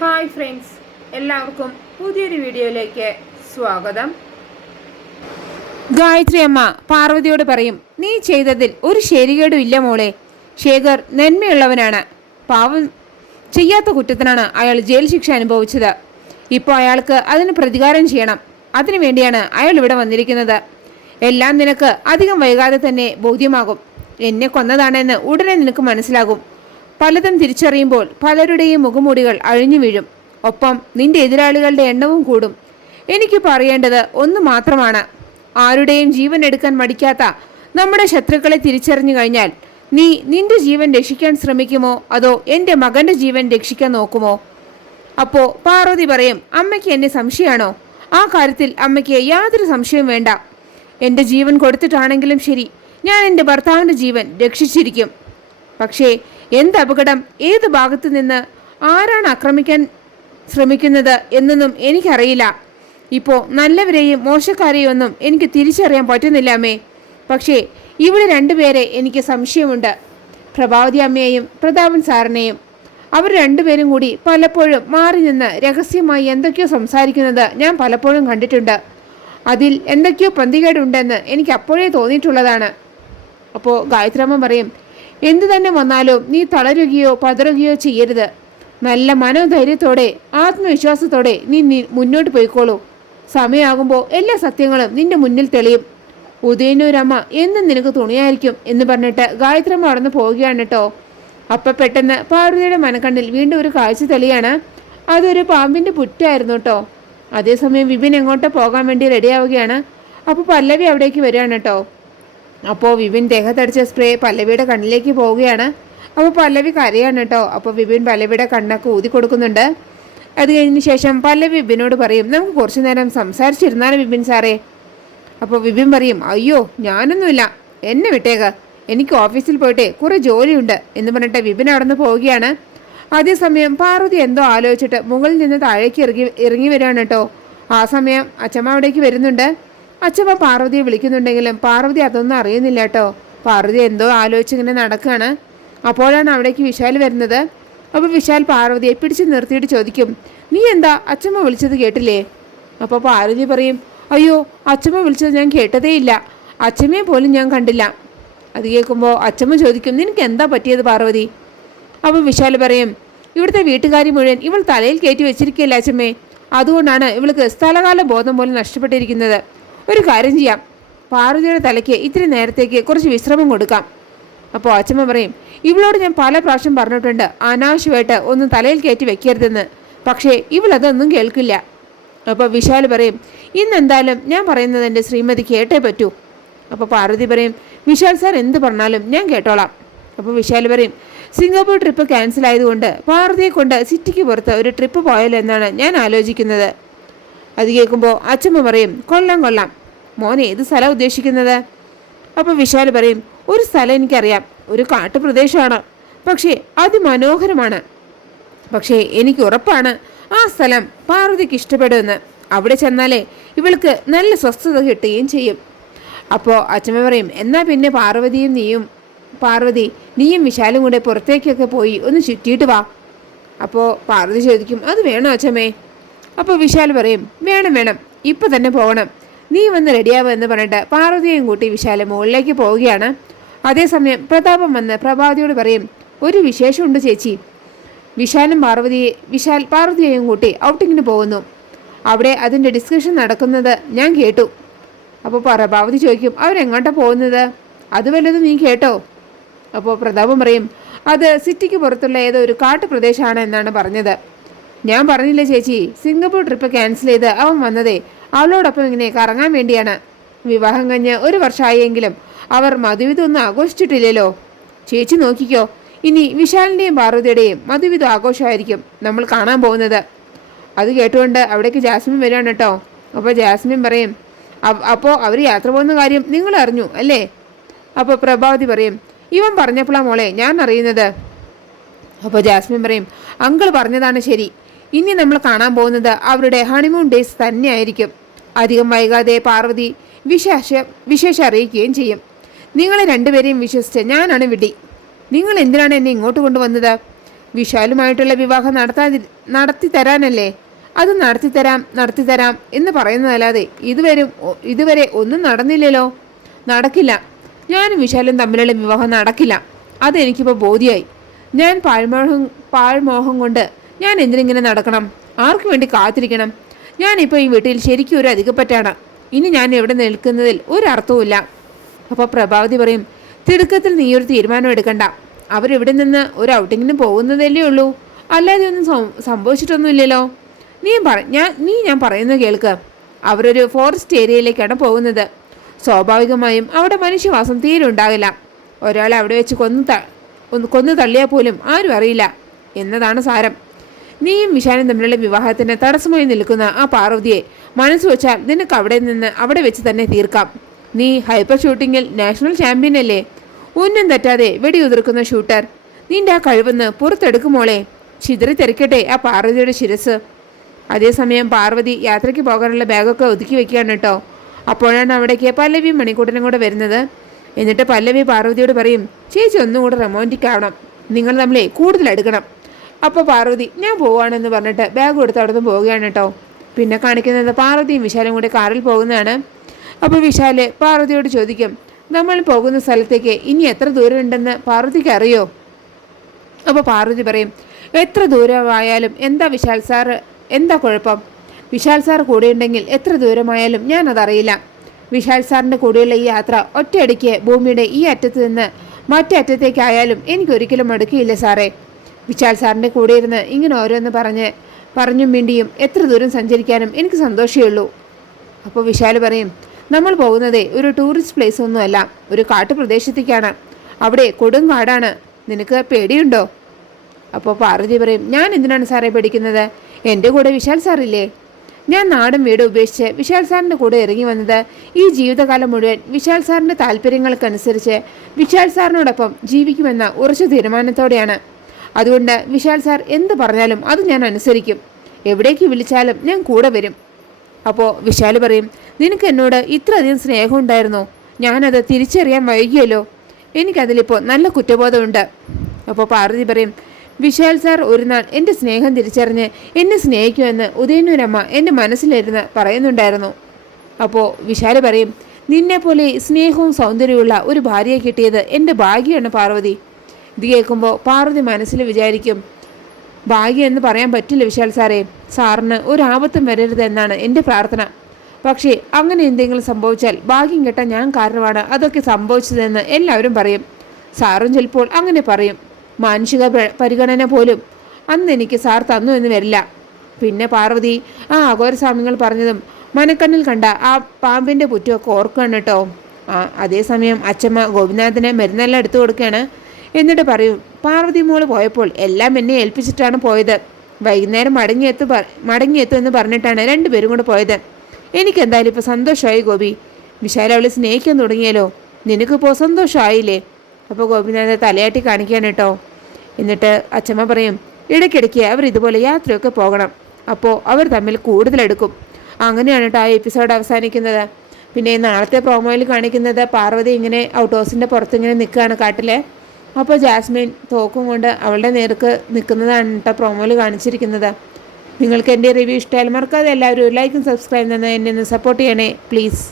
Hi friends, എല്ലാവർക്കും പുതിയൊരു വീഡിയോയിലേക്ക് സ്വാഗതം. ഗായത്രി അമ്മ പാർവതിയോട് പറയും, നീ ചെയ്തതിൽ ഒരു ശരികേടും ഇല്ല മോളെ. ശേഖർ നന്മയുള്ളവനാണ്. പാവം ചെയ്യാത്ത കുറ്റത്തിനാണ് അയാൾ ജയിൽ ശിക്ഷ അനുഭവിച്ചത്. ഇപ്പോൾ അയാൾക്ക് അതിന് പ്രതികാരം ചെയ്യണം. അതിനു വേണ്ടിയാണ് അയാൾ ഇവിടെ വന്നിരിക്കുന്നത്. എല്ലാം നിനക്ക് അധികം വൈകാതെ തന്നെ ബോധ്യമാകും. എന്നെ കൊന്നതാണെന്ന് ഉടനെ നിനക്ക് മനസ്സിലാകും. പലതും തിരിച്ചറിയുമ്പോൾ പലരുടെയും മുഖമൂടികൾ അഴിഞ്ഞു വീഴും. ഒപ്പം നിന്റെ എതിരാളികളുടെ എണ്ണവും കൂടും. എനിക്ക് പറയേണ്ടത് ഒന്ന് മാത്രമാണ്. ആരുടെയും ജീവൻ എടുക്കാൻ മടിക്കാത്ത നമ്മുടെ ശത്രുക്കളെ തിരിച്ചറിഞ്ഞു കഴിഞ്ഞാൽ നീ നിന്റെ ജീവൻ രക്ഷിക്കാൻ ശ്രമിക്കുമോ, അതോ എൻ്റെ മകൻ്റെ ജീവൻ രക്ഷിക്കാൻ നോക്കുമോ? അപ്പോൾ പാർവതി പറയും, അമ്മയ്ക്ക് എന്നെ സംശയമാണോ? ആ കാര്യത്തിൽ അമ്മയ്ക്ക് യാതൊരു സംശയവും വേണ്ട. എൻ്റെ ജീവൻ കൊടുത്തിട്ടാണെങ്കിലും ശരി, ഞാൻ എൻ്റെ ഭർത്താവിൻ്റെ ജീവൻ രക്ഷിച്ചിരിക്കും. പക്ഷേ എന്ത് അപകടം, ഏത് ഭാഗത്തു നിന്ന് ആരാണ് ആക്രമിക്കാൻ ശ്രമിക്കുന്നത് എന്നൊന്നും എനിക്കറിയില്ല. ഇപ്പോൾ നല്ലവരെയും മോശക്കാരെയും ഒന്നും എനിക്ക് തിരിച്ചറിയാൻ പറ്റുന്നില്ല അമ്മേ. പക്ഷേ ഇവിടെ രണ്ടുപേരെ എനിക്ക് സംശയമുണ്ട്, പ്രഭാവതി അമ്മയെയും പ്രതാപൻ സാറിനെയും. അവർ രണ്ടുപേരും കൂടി പലപ്പോഴും മാറി നിന്ന് രഹസ്യമായി എന്തൊക്കെയോ സംസാരിക്കുന്നത് ഞാൻ പലപ്പോഴും കണ്ടിട്ടുണ്ട്. അതിൽ എന്തൊക്കെയോ പന്തികേടുണ്ടെന്ന് എനിക്ക് അപ്പോഴേ തോന്നിയിട്ടുള്ളതാണ്. അപ്പോൾ ഗായത്രിയമ്മ പറയും, എന്തു തന്നെ വന്നാലും നീ തളരുകയോ പതറുകയോ ചെയ്യരുത്. നല്ല മനോധൈര്യത്തോടെ ആത്മവിശ്വാസത്തോടെ നീ മുന്നോട്ട് പോയിക്കോളൂ. സമയമാകുമ്പോൾ എല്ലാ സത്യങ്ങളും നിന്റെ മുന്നിൽ തെളിയും. ഉദയനൂരമ്മ എന്നും നിനക്ക് തുണിയായിരിക്കും എന്ന് പറഞ്ഞിട്ട് ഗായത്രിയമ്മ നടന്നു പോവുകയാണ് കേട്ടോ. അപ്പം പെട്ടെന്ന് പാർവതിയുടെ മനക്കണ്ണിൽ വീണ്ടും ഒരു കാഴ്ച തെളിയാണ്. അതൊരു പാമ്പിൻ്റെ പുറ്റായിരുന്നു കേട്ടോ. അതേസമയം വിപിൻ എങ്ങോട്ട് പോകാൻ വേണ്ടി റെഡിയാവുകയാണ്. അപ്പോൾ പല്ലവി അവിടേക്ക് വരികയാണ് കേട്ടോ. അപ്പോൾ വിപിൻ ദേഹത്തടിച്ച സ്പ്രേ പല്ലവിയുടെ കണ്ണിലേക്ക് പോവുകയാണ്. അപ്പോൾ പല്ലവി കരയാണ് കേട്ടോ. അപ്പോൾ വിപിൻ പല്ലവിയുടെ കണ്ണൊക്കെ ഊതി കൊടുക്കുന്നുണ്ട്. അത് കഴിഞ്ഞ ശേഷം പല്ലവി വിപിനോട് പറയും, നമുക്ക് കുറച്ചു നേരം സംസാരിച്ചിരുന്നാലും വിപിൻ സാറേ. അപ്പോൾ വിപിൻ പറയും, അയ്യോ ഞാനൊന്നുമില്ല, എന്നെ വിട്ടേക്ക്, എനിക്ക് ഓഫീസിൽ പോയിട്ട് കുറേ ജോലിയുണ്ട് എന്ന് പറഞ്ഞിട്ട് വിപിൻ അവിടെ നിന്ന് പോവുകയാണ്. അതേസമയം പാർവതി എന്തോ ആലോചിച്ചിട്ട് മുകളിൽ നിന്ന് താഴേക്ക് ഇറങ്ങി വരികയാണ് കേട്ടോ. ആ സമയം അച്ഛമ്മ അവിടേക്ക് വരുന്നുണ്ട്. അച്ഛമ്മ പാർവതിയെ വിളിക്കുന്നുണ്ടെങ്കിലും പാർവതി അതൊന്നും അറിയുന്നില്ല കേട്ടോ. പാർവതി എന്തോ ആലോചിച്ചിങ്ങനെ നടക്കുകയാണ്. അപ്പോഴാണ് അവിടേക്ക് വിശാൽ വരുന്നത്. അപ്പോൾ വിശാൽ പാർവതിയെ പിടിച്ച് നിർത്തിയിട്ട് ചോദിക്കും, നീ എന്താ അച്ഛമ്മ വിളിച്ചത് കേട്ടില്ലേ? അപ്പോൾ പാർവതി പറയും, അയ്യോ അച്ഛമ്മ വിളിച്ചത് ഞാൻ കേട്ടതേയില്ല, അച്ഛമ്മയെ പോലും ഞാൻ കണ്ടില്ല. അത് കേൾക്കുമ്പോൾ അച്ഛമ്മ ചോദിക്കും, നിനക്ക് എന്താ പറ്റിയത് പാർവതി? അപ്പോൾ വിശാൽ പറയും, ഇവിടുത്തെ വീട്ടുകാരി മുഴുവൻ ഇവൾ തലയിൽ കയറ്റി വെച്ചിരിക്കുകയല്ല അച്ഛമ്മേ, അതുകൊണ്ടാണ് ഇവൾക്ക് സ്ഥലകാല ബോധം പോലും നഷ്ടപ്പെട്ടിരിക്കുന്നത്. ഒരു കാര്യം ചെയ്യാം, പാർവതിയുടെ തലയ്ക്ക് ഇത്തിരി നേരത്തേക്ക് കുറച്ച് വിശ്രമം കൊടുക്കാം. അപ്പോൾ അച്ഛമ്മ പറയും, ഇവളോട് ഞാൻ പല പ്രാവശ്യം പറഞ്ഞിട്ടുണ്ട് അനാവശ്യമായിട്ട് ഒന്നും തലയിൽ കയറ്റി വെക്കരുതെന്ന്, പക്ഷേ ഇവളതൊന്നും കേൾക്കില്ല. അപ്പോൾ വിശാൽ പറയും, ഇന്നെന്തായാലും ഞാൻ പറയുന്നത് എൻ്റെ ശ്രീമതി കേട്ടേ പറ്റൂ. അപ്പോൾ പാർവതി പറയും, വിശാൽ സാർ എന്ത് പറഞ്ഞാലും ഞാൻ കേട്ടോളാം. അപ്പോൾ വിശാൽ പറയും, സിംഗപ്പൂർ ട്രിപ്പ് ക്യാൻസൽ ആയതുകൊണ്ട് പാർവതിയെ കൊണ്ട് സിറ്റിക്ക് പുറത്ത് ഒരു ട്രിപ്പ് പോയാലോ എന്നാണ് ഞാൻ ആലോചിക്കുന്നത്. അത് കേൾക്കുമ്പോൾ അച്ഛമ്മ പറയും, കൊള്ളാം കൊള്ളാം, മോൻ ഏത് സ്ഥലം ഉദ്ദേശിക്കുന്നത്? അപ്പോൾ വിശാൽ പറയും, ഒരു സ്ഥലം എനിക്കറിയാം, ഒരു കാട്ടുപ്രദേശമാണ്, പക്ഷേ അതിമനോഹരമാണ്. പക്ഷേ എനിക്ക് ഉറപ്പാണ് ആ സ്ഥലം പാർവതിക്ക് ഇഷ്ടപ്പെടുമെന്ന്. അവിടെ ചെന്നാലേ ഇവൾക്ക് നല്ല സ്വസ്ഥത കിട്ടുകയും ചെയ്യും. അപ്പോൾ അച്ഛമ്മ പറയും, എന്നാൽ പിന്നെ പാർവതി നീയും വിശാലും കൂടെ പുറത്തേക്കൊക്കെ പോയി ഒന്ന് ചുറ്റിയിട്ട് വാ. അപ്പോൾ പാർവതി ചോദിക്കും, അത് വേണോ അച്ഛമ്മേ? അപ്പോൾ വിശാൽ പറയും, വേണം, ഇപ്പം തന്നെ പോകണം, നീ വന്ന് റെഡിയാവുക എന്ന് പറഞ്ഞിട്ട് പാർവതിയെയും കൂട്ടി വിശാൽ മുകളിലേക്ക് പോവുകയാണ്. അതേസമയം പ്രതാപം വന്ന് പ്രഭാവതിയോട് പറയും, ഒരു വിശേഷമുണ്ട് ചേച്ചി. വിശാൽ പാർവതിയെയും കൂട്ടി ഔട്ടിങ്ങിന് പോകുന്നു. അവിടെ അതിൻ്റെ ഡിസ്കഷൻ നടക്കുന്നത് ഞാൻ കേട്ടു. അപ്പോൾ പ്രഭാവതി ചോദിക്കും, അവരെങ്ങോട്ടാണ് പോകുന്നത്? അത് വല്ലതും നീ കേട്ടോ? അപ്പോൾ പ്രതാപം പറയും, അത് സിറ്റിക്ക് പുറത്തുള്ള ഏതോ ഒരു കാട്ടുപ്രദേശമാണ് എന്നാണ് പറഞ്ഞത്. ഞാൻ പറഞ്ഞില്ലേ ചേച്ചി, സിംഗപ്പൂർ ട്രിപ്പ് ക്യാൻസൽ ചെയ്ത് അവൻ വന്നതേ അവളോടൊപ്പം ഇങ്ങനെ കറങ്ങാൻ വേണ്ടിയാണ്. വിവാഹം കഴിഞ്ഞ് ഒരു വർഷമായെങ്കിലും അവർ മധുവിധമൊന്നും ആഘോഷിച്ചിട്ടില്ലല്ലോ. ചേച്ചി നോക്കിക്കോ, ഇനി വിശാലിൻ്റെയും പാർവതിയുടെയും മധുവിധം ആഘോഷമായിരിക്കും നമ്മൾ കാണാൻ പോകുന്നത്. അത് കേട്ടുകൊണ്ട് അവിടേക്ക് ജാസ്മിൻ വരികയാണ് കേട്ടോ. അപ്പോൾ ജാസ്മിൻ പറയും, അപ്പോൾ അവർ യാത്ര പോകുന്ന കാര്യം നിങ്ങൾ അറിഞ്ഞു അല്ലേ? അപ്പോൾ പ്രഭാവതി പറയും, ഇവൻ പറഞ്ഞപ്പോഴാണ് മോളെ ഞാൻ അറിയുന്നത്. അപ്പോൾ ജാസ്മിൻ പറയും, അങ്കിൾ പറഞ്ഞതാണ് ശരി, ഇനി നമ്മൾ കാണാൻ പോകുന്നത് അവരുടെ ഹണിമൂൺ ഡേയ്സ് തന്നെയായിരിക്കും. അധികം വൈകാതെ പാർവതി വിശേഷം അറിയിക്കുകയും ചെയ്യും. നിങ്ങളെ രണ്ടുപേരെയും വിശ്വസിച്ച് ഞാനാണ് വിടി. നിങ്ങൾ എന്തിനാണ് എന്നെ ഇങ്ങോട്ട് കൊണ്ടുവന്നത്? വിശാലുമായിട്ടുള്ള വിവാഹം നടത്തി തരാനല്ലേ? അത് നടത്തിത്തരാം എന്ന് പറയുന്നതല്ലാതെ ഇതുവരെ ഒന്നും നടന്നില്ലല്ലോ. നടക്കില്ല. ഞാനും വിശാലും തമ്മിലുള്ള വിവാഹം നടക്കില്ല. അതെനിക്കിപ്പോൾ ബോധ്യമായി. ഞാൻ പാഴ്മോഹം കൊണ്ട് ഞാൻ എന്തിനിങ്ങനെ നടക്കണം? ആർക്കു വേണ്ടി കാത്തിരിക്കണം? ഞാനിപ്പോൾ ഈ വീട്ടിൽ ശരിക്കും ഒരു അധികപ്പറ്റാണ്. ഇനി ഞാൻ എവിടെ നിൽക്കുന്നതിൽ ഒരർത്ഥവുമില്ല. അപ്പോൾ പ്രഭാവതി പറയും, തിടുക്കത്തിൽ നീ ഒരു തീരുമാനം എടുക്കണ്ട. അവരിവിടെ നിന്ന് ഒരു ഔട്ടിങ്ങിന് പോകുന്നതല്ലേ ഉള്ളൂ, അല്ലാതെ ഒന്നും സംഭവിച്ചിട്ടൊന്നുമില്ലല്ലോ. ഞാൻ പറയുന്നത് കേൾക്ക്. അവരൊരു ഫോറസ്റ്റ് ഏരിയയിലേക്കാണ് പോകുന്നത്. സ്വാഭാവികമായും അവിടെ മനുഷ്യവാസം തീരെ ഉണ്ടാകില്ല. ഒരാളെ അവിടെ വെച്ച് കൊന്നു തള്ളിയാൽ പോലും ആരും അറിയില്ല എന്നതാണ് സാരം. നീയും വിശാലും തമ്മിലുള്ള വിവാഹത്തിന് തടസ്സമായി നിൽക്കുന്ന ആ പാർവതിയെ മനസ്സ് വെച്ചാൽ നിനക്ക് അവിടെ വെച്ച് തന്നെ തീർക്കാം. നീ ഹൈപ്പർ ഷൂട്ടിങ്ങിൽ നാഷണൽ ചാമ്പ്യൻ അല്ലേ? ഉന്നം തെറ്റാതെ വെടിയുതിർക്കുന്ന ഷൂട്ടർ. നിന്റെ ആ കഴിവെന്ന് പുറത്തെടുക്കുമോളെ. ചിതറിത്തെറിക്കട്ടെ ആ പാർവതിയുടെ ശിരസ്. അതേസമയം പാർവതി യാത്രയ്ക്ക് പോകാനുള്ള ബാഗൊക്കെ ഒതുക്കി വെക്കുകയാണ് കേട്ടോ. അപ്പോഴാണ് അവിടേക്ക് പല്ലവിയും മണിക്കൂട്ടനും കൂടെ വരുന്നത്. എന്നിട്ട് പല്ലവി പാർവതിയോട് പറയും, ചേച്ചി ഒന്നും കൂടെ റൊമാൻറ്റിക് ആവണം, നിങ്ങൾ തമ്മിലെ കൂടുതൽ എടുക്കണം. അപ്പോൾ പാർവതി ഞാൻ പോവാണെന്ന് പറഞ്ഞിട്ട് ബാഗ് കൊടുത്ത് അവിടെ നിന്ന് പോവുകയാണ് കേട്ടോ. പിന്നെ കാണിക്കുന്നത് പാർവതിയും വിശാലും കൂടി കാറിൽ പോകുന്നതാണ്. അപ്പോൾ വിശാല് പാർവതിയോട് ചോദിക്കും, നമ്മൾ പോകുന്ന സ്ഥലത്തേക്ക് ഇനി എത്ര ദൂരമുണ്ടെന്ന് പാർവതിക്ക് അറിയോ? അപ്പോൾ പാർവതി പറയും, എത്ര ദൂരമായാലും എന്താ കുഴപ്പം? വിശാൽ സാർ കൂടെയുണ്ടെങ്കിൽ എത്ര ദൂരമായാലും ഞാനതറിയില്ല. വിശാൽ സാറിൻ്റെ കൂടെയുള്ള ഈ യാത്ര ഒറ്റയടിക്ക് ഭൂമിയുടെ ഈ അറ്റത്ത് നിന്ന് മറ്റേ അറ്റത്തേക്കായാലും എനിക്കൊരിക്കലും മടുക്കിയില്ല സാറേ. വിശാൽ സാറിൻ്റെ കൂടെ ഇരുന്ന് ഇങ്ങനെ ഓരോന്ന് പറഞ്ഞും വേണ്ടിയും എത്ര ദൂരം സഞ്ചരിക്കാനും എനിക്ക് സന്തോഷമേ ഉള്ളൂ. അപ്പോൾ വിശാൽ പറയും, നമ്മൾ പോകുന്നതേ ഒരു ടൂറിസ്റ്റ് പ്ലേസ് ഒന്നുമല്ല, ഒരു കാട്ടുപ്രദേശത്തേക്കാണ്. അവിടെ കൊടും കാടാണ്. നിനക്ക് പേടിയുണ്ടോ? അപ്പോൾ പാർവതി പറയും, ഞാൻ എന്തിനാണ് സാറേ പേടിക്കുന്നത്? എൻ്റെ കൂടെ വിശാൽ സാറില്ലേ? ഞാൻ നാടും വീടും ഉപേക്ഷിച്ച് വിശാൽ സാറിൻ്റെ കൂടെ ഇറങ്ങി വന്നത് ഈ ജീവിതകാലം മുഴുവൻ വിശാൽ സാറിൻ്റെ താല്പര്യങ്ങൾക്കനുസരിച്ച് വിശാൽ സാറിനോടൊപ്പം ജീവിക്കുമെന്ന ഉറച്ച തീരുമാനത്തോടെയാണ്. അതുകൊണ്ട് വിശാൽ സാർ എന്ത് പറഞ്ഞാലും അത് ഞാൻ അനുസരിക്കും. എവിടേക്ക് വിളിച്ചാലും ഞാൻ കൂടെ വരും. അപ്പോൾ വിശാൽ പറയും, നിനക്ക് എന്നോട് ഇത്രയധികം സ്നേഹം ഉണ്ടായിരുന്നോ? ഞാനത് തിരിച്ചറിയാൻ വൈകിയല്ലോ. എനിക്കതിലിപ്പോൾ നല്ല കുറ്റബോധമുണ്ട്. അപ്പോൾ പാർവതി പറയും, വിശാൽ സാർ ഒരു നാൾ എൻ്റെ സ്നേഹം തിരിച്ചറിഞ്ഞ് എന്നെ സ്നേഹിക്കുമെന്ന് ഉദയനൂരമ്മ എൻ്റെ മനസ്സിലിരുന്ന് പറയുന്നുണ്ടായിരുന്നു. അപ്പോൾ വിശാൽ പറയും, നിന്നെപ്പോലെ സ്നേഹവും സൗന്ദര്യമുള്ള ഒരു ഭാര്യയെ കിട്ടിയത് എൻ്റെ ഭാഗ്യമാണ് പാർവതി. ഇത് കേൾക്കുമ്പോൾ പാർവതി മനസ്സിൽ വിചാരിക്കും, ഭാഗ്യം എന്ന് പറയാൻ പറ്റില്ല വിശാൽ സാറേ. സാറിന് ഒരു ആപത്തും വരരുത് എന്നാണ് എൻ്റെ പ്രാർത്ഥന. പക്ഷേ അങ്ങനെ എന്തെങ്കിലും സംഭവിച്ചാൽ ഭാഗ്യം കെട്ടാൻ ഞാൻ കാരണമാണ് അതൊക്കെ സംഭവിച്ചതെന്ന് എല്ലാവരും പറയും. സാറും ചിലപ്പോൾ അങ്ങനെ പറയും. മാനുഷിക പരിഗണന പോലും അന്ന് എനിക്ക് സാർ തന്നു എന്ന് വരില്ല. പിന്നെ പാർവതി ആ അഘോരസ്വാമികൾ പറഞ്ഞതും മനക്കണ്ണിൽ കണ്ട ആ പാമ്പിൻ്റെ പുറ്റുമൊക്കെ ഓർക്കുകയാണ് കേട്ടോ. അതേസമയം അച്ചമ്മ ഗോപിനാഥന് മരുന്നെല്ലാം എടുത്തു കൊടുക്കുകയാണ്. എന്നിട്ട് പറയും, പാർവതി മോള് പോയപ്പോൾ എല്ലാം എന്നെ ഏൽപ്പിച്ചിട്ടാണ് പോയത്. വൈകുന്നേരം മടങ്ങിയെത്തും എന്ന് പറഞ്ഞിട്ടാണ് രണ്ടുപേരും കൂടെ പോയത്. എനിക്കെന്തായാലും ഇപ്പോൾ സന്തോഷമായി ഗോപി. വിശാല അവളെ സ്നേഹിക്കാൻ തുടങ്ങിയല്ലോ. നിനക്കിപ്പോൾ സന്തോഷമായില്ലേ? അപ്പോൾ ഗോപിനാഥ തലയാട്ടി കാണിക്കാൻ കേട്ടോ. എന്നിട്ട് അച്ചമ്മ പറയും, ഇടയ്ക്കിടയ്ക്ക് അവർ ഇതുപോലെ യാത്രയൊക്കെ പോകണം. അപ്പോൾ അവർ തമ്മിൽ കൂടുതലെടുക്കും. അങ്ങനെയാണ് കേട്ടോ ആ എപ്പിസോഡ് അവസാനിക്കുന്നത്. പിന്നെ നാളത്തെ പ്രോമോയിൽ കാണിക്കുന്നത് പാർവതി ഇങ്ങനെ ഔട്ട് ഹൗസിൻ്റെ പുറത്തിങ്ങനെ നിൽക്കുകയാണ് കാട്ടിലെ. അപ്പോൾ ജാസ്മിൻ തോക്കും കൊണ്ട് അവളുടെ നേർക്ക് നിൽക്കുന്നതാണ് കേട്ടോ പ്രോമോയിൽ കാണിച്ചിരിക്കുന്നത്. നിങ്ങൾക്ക് എൻ്റെ റിവ്യൂ ഇഷ്ടമായാലും മറക്കാതെ എല്ലാവരും ലൈക്കും സബ്സ്ക്രൈബ് തന്നെ എന്നെ ഒന്ന് സപ്പോർട്ട് ചെയ്യണേ പ്ലീസ്.